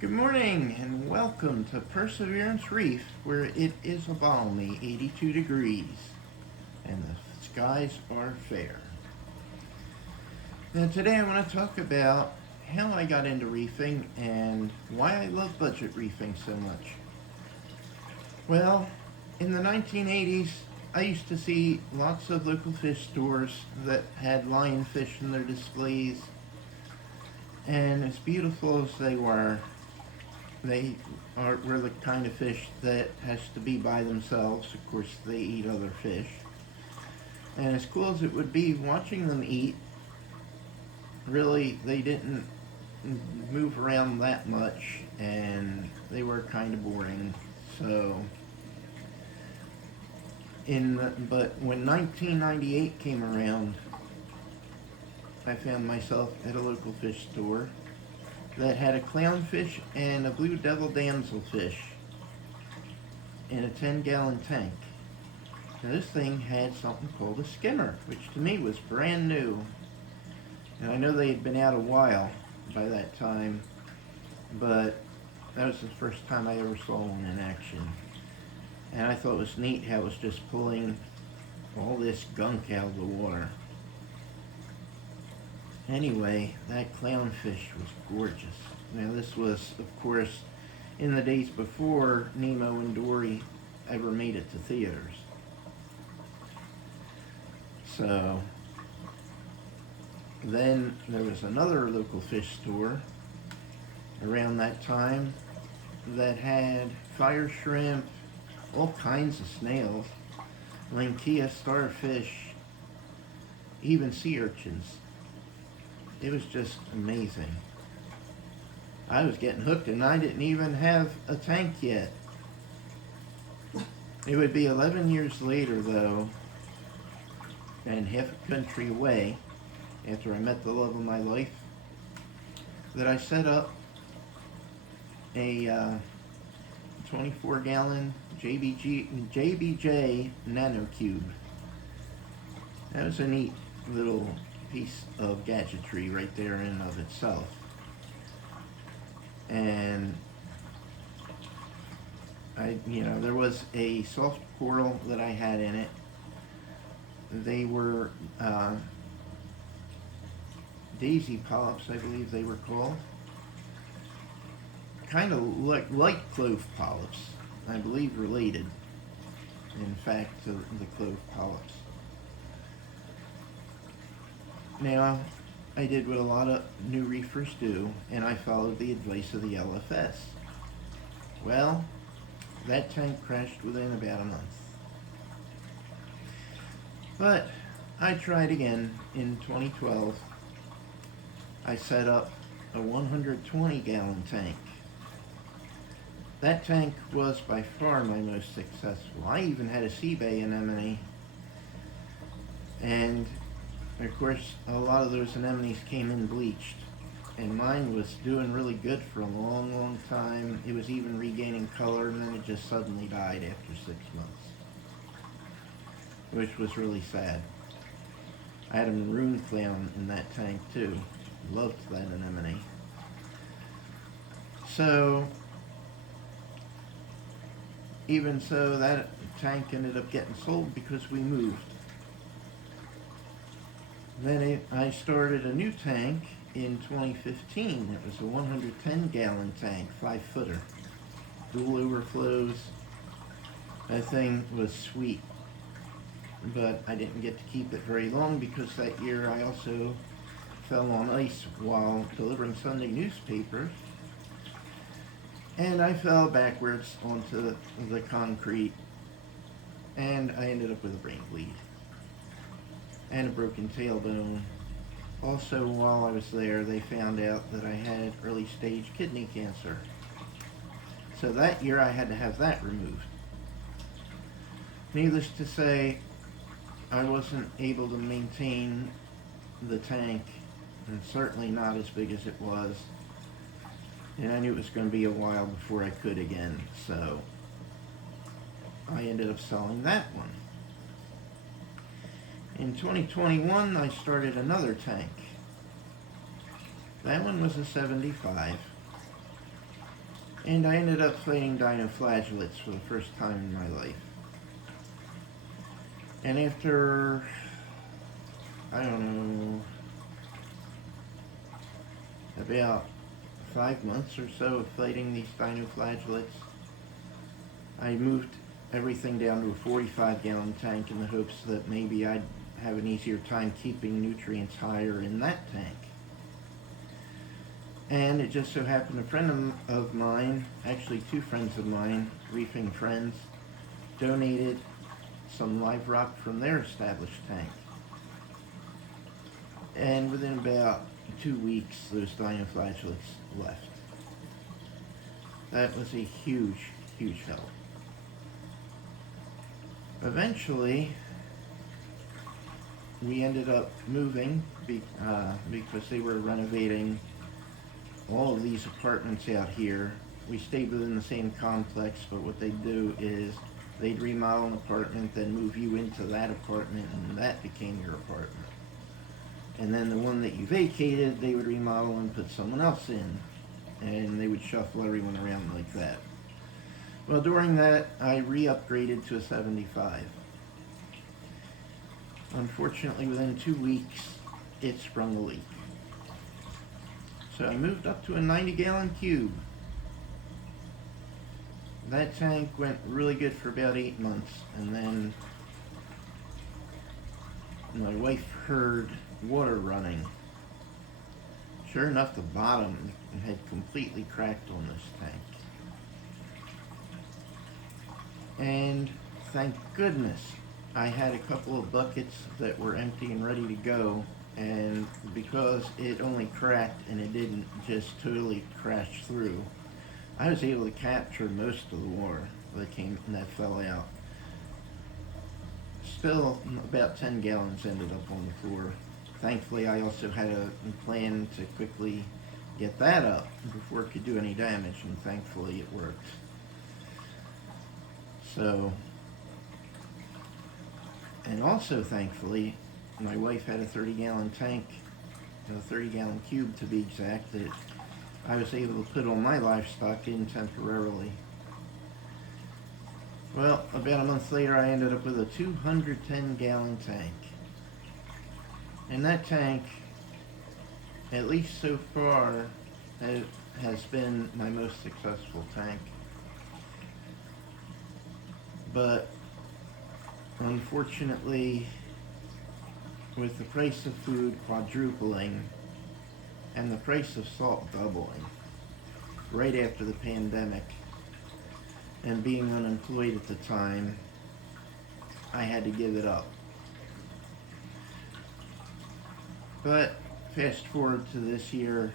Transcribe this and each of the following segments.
Good morning and welcome to Perseverance Reef, where it is a balmy 82 degrees and the skies are fair. Now, today I want to talk about how I got into reefing and why I love budget reefing so much. Well, in the 1980s, I used to see lots of local fish stores that had lionfish in their displays, and as beautiful as they were the kind of fish that has to be by themselves. Of course, they eat other fish. And as cool as it would be watching them eat, really, they didn't move around that much, and they were kind of boring. So, but when 1998 came around, I found myself at a local fish store that had a clownfish and a blue devil damselfish in a 10-gallon tank. Now, this thing had something called a skimmer, which to me was brand new. And I know they had been out a while by that time, but that was the first time I ever saw one in action. And I thought it was neat how it was just pulling all this gunk out of the water. Anyway, that clownfish was gorgeous. Now, this was, of course, in the days before Nemo and Dory ever made it to theaters. So, then there was another local fish store around that time that had fire shrimp, all kinds of snails, Lynchia starfish, even sea urchins. It was just amazing. I was getting hooked and I didn't even have a tank yet. It would be 11 years later, though, and half a country away, after I met the love of my life, that I set up a 24-gallon JBJ nanocube. That was a neat little piece of gadgetry right there in and of itself. And there was a soft coral that I had in it. They were daisy polyps, I believe they were called. Kind of like light clove polyps, I believe related, in fact, to the clove polyps. Now, I did what a lot of new reefers do, and I followed the advice of the LFS. Well, that tank crashed within about a month. But I tried again in 2012. I set up a 120-gallon tank. That tank was by far my most successful. I even had a sea bay anemone, and of course, a lot of those anemones came in bleached, and mine was doing really good for a long, long time. It was even regaining color, and then it just suddenly died after 6 months, which was really sad. I had a maroon clown in that tank too. Loved that anemone. So, even so, that tank ended up getting sold because we moved. Then I started a new tank in 2015. It was a 110-gallon tank, 5-footer, dual overflows. That thing was sweet, but I didn't get to keep it very long because that year I also fell on ice while delivering Sunday newspapers, and I fell backwards onto the concrete, and I ended up with a brain bleed and a broken tailbone. Also, while I was there, they found out that I had early stage kidney cancer. So that year I had to have that removed. Needless to say, I wasn't able to maintain the tank, and certainly not as big as it was. And I knew it was going to be a while before I could again, so I ended up selling that one. In 2021, I started another tank. That one was a 75. And I ended up fighting dinoflagellates for the first time in my life. And after, I don't know, about 5 months or so of fighting these dinoflagellates, I moved everything down to a 45-gallon tank in the hopes that maybe I'd have an easier time keeping nutrients higher in that tank. And it just so happened a friend of mine, actually two friends of mine, reefing friends, donated some live rock from their established tank. And within about 2 weeks, those dinoflagellates left. That was a huge, huge help. Eventually, we ended up moving because they were renovating all of these apartments out here. We stayed within the same complex, but what they'd do is they'd remodel an apartment, then move you into that apartment, and that became your apartment. And then the one that you vacated, they would remodel and put someone else in, and they would shuffle everyone around like that. Well, during that, I re-upgraded to a 75. Unfortunately, within 2 weeks, it sprung a leak. So I moved up to a 90-gallon cube. That tank went really good for about 8 months, and then my wife heard water running. Sure enough, the bottom had completely cracked on this tank. And thank goodness I had a couple of buckets that were empty and ready to go, and because it only cracked and it didn't just totally crash through, I was able to capture most of the water that fell out. Still, about 10 gallons ended up on the floor. Thankfully, I also had a plan to quickly get that up before it could do any damage, and thankfully it worked. So, and also thankfully, my wife had a 30-gallon tank, a 30-gallon cube to be exact, that I was able to put all my livestock in temporarily. Well, about a month later, I ended up with a 210-gallon tank. And that tank, at least so far, has been my most successful tank. But unfortunately, with the price of food quadrupling and the price of salt doubling right after the pandemic, and being unemployed at the time, I had to give it up. But fast forward to this year,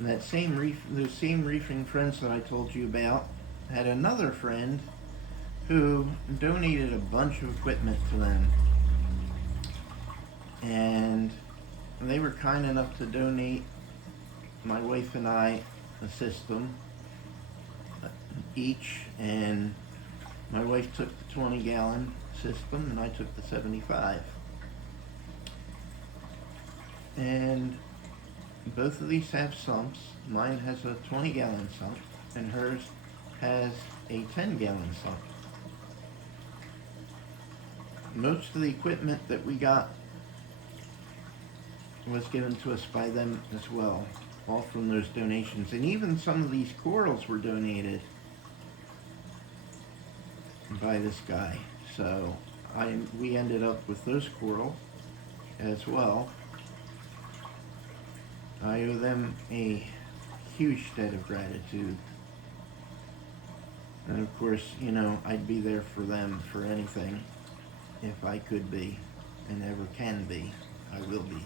those same reefing friends that I told you about had another friend who donated a bunch of equipment to them. And they were kind enough to donate my wife and I a system each, and my wife took the 20-gallon system and I took the 75. And both of these have sumps. Mine has a 20-gallon sump and hers has a 10-gallon sump. Most of the equipment that we got was given to us by them as well, all from those donations. And even some of these corals were donated by this guy. So we ended up with those corals as well. I owe them a huge debt of gratitude. And of course, you know, I'd be there for them for anything if I could be, and ever can be. I will be.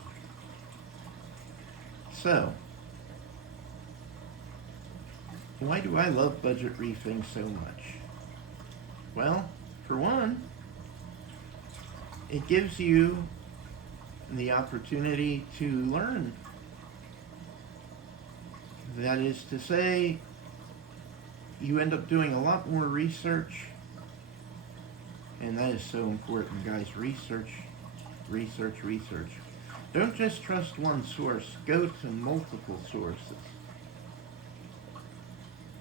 So, why do I love budget reefing so much? Well, for one, it gives you the opportunity to learn. That is to say, you end up doing a lot more research, and that is so important, guys. Research, research, research. Don't just trust one source. Go to multiple sources.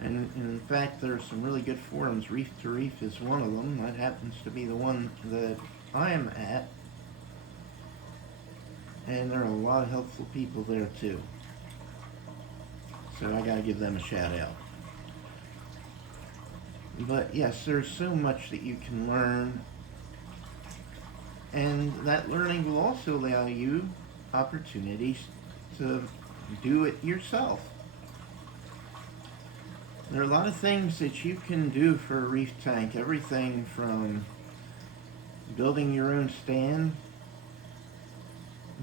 And in fact, there are some really good forums. Reef to Reef is one of them. That happens to be the one that I am at. And there are a lot of helpful people there too. So I gotta give them a shout out. But yes, there's so much that you can learn. And that learning will also allow you opportunities to do it yourself. There are a lot of things that you can do for a reef tank. Everything from building your own stand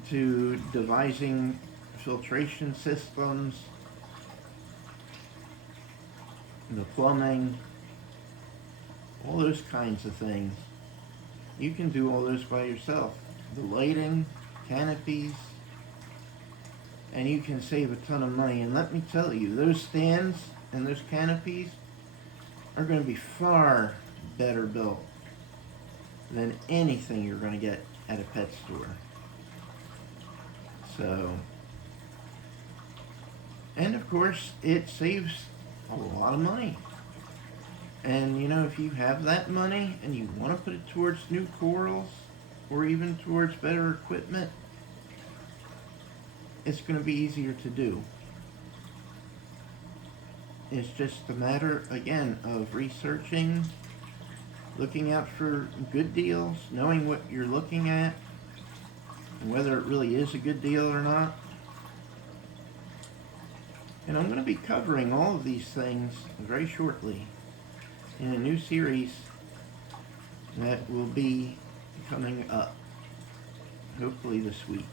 to devising filtration systems, the plumbing, all those kinds of things. You can do all those by yourself. The lighting, canopies, and you can save a ton of money. And let me tell you, those stands and those canopies are going to be far better built than anything you're going to get at a pet store. So, and of course, it saves a lot of money. And you know, if you have that money and you want to put it towards new corals or even towards better equipment, it's going to be easier to do. It's just a matter, again, of researching, looking out for good deals, knowing what you're looking at, and whether it really is a good deal or not. And I'm going to be covering all of these things very shortly in a new series that will be coming up, hopefully this week.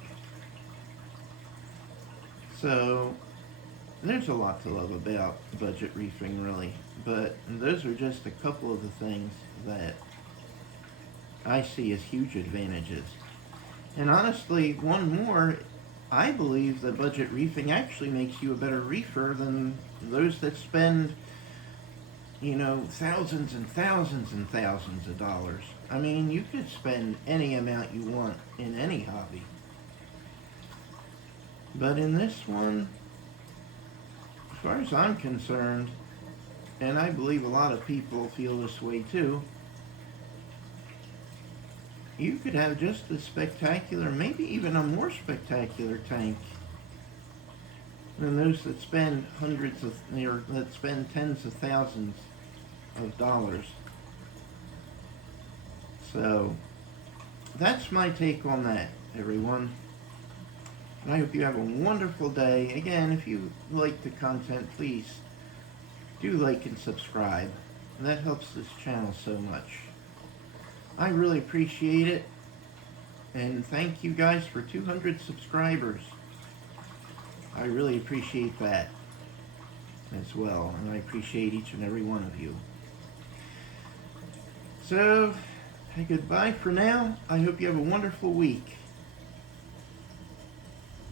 So, there's a lot to love about budget reefing, really, but those are just a couple of the things that I see as huge advantages. And honestly, one more, I believe that budget reefing actually makes you a better reefer than those that spend, you know, thousands and thousands and thousands of dollars. I mean, you could spend any amount you want in any hobby. But in this one, as far as I'm concerned, and I believe a lot of people feel this way too, you could have just a spectacular, maybe even a more spectacular tank than those that spend hundreds of, or that spend tens of thousands of dollars. So, that's my take on that, everyone. And I hope you have a wonderful day. Again, if you like the content, please do like and subscribe. That helps this channel so much. I really appreciate it. And thank you guys for 200 subscribers. I really appreciate that as well. And I appreciate each and every one of you. So, goodbye for now. I hope you have a wonderful week.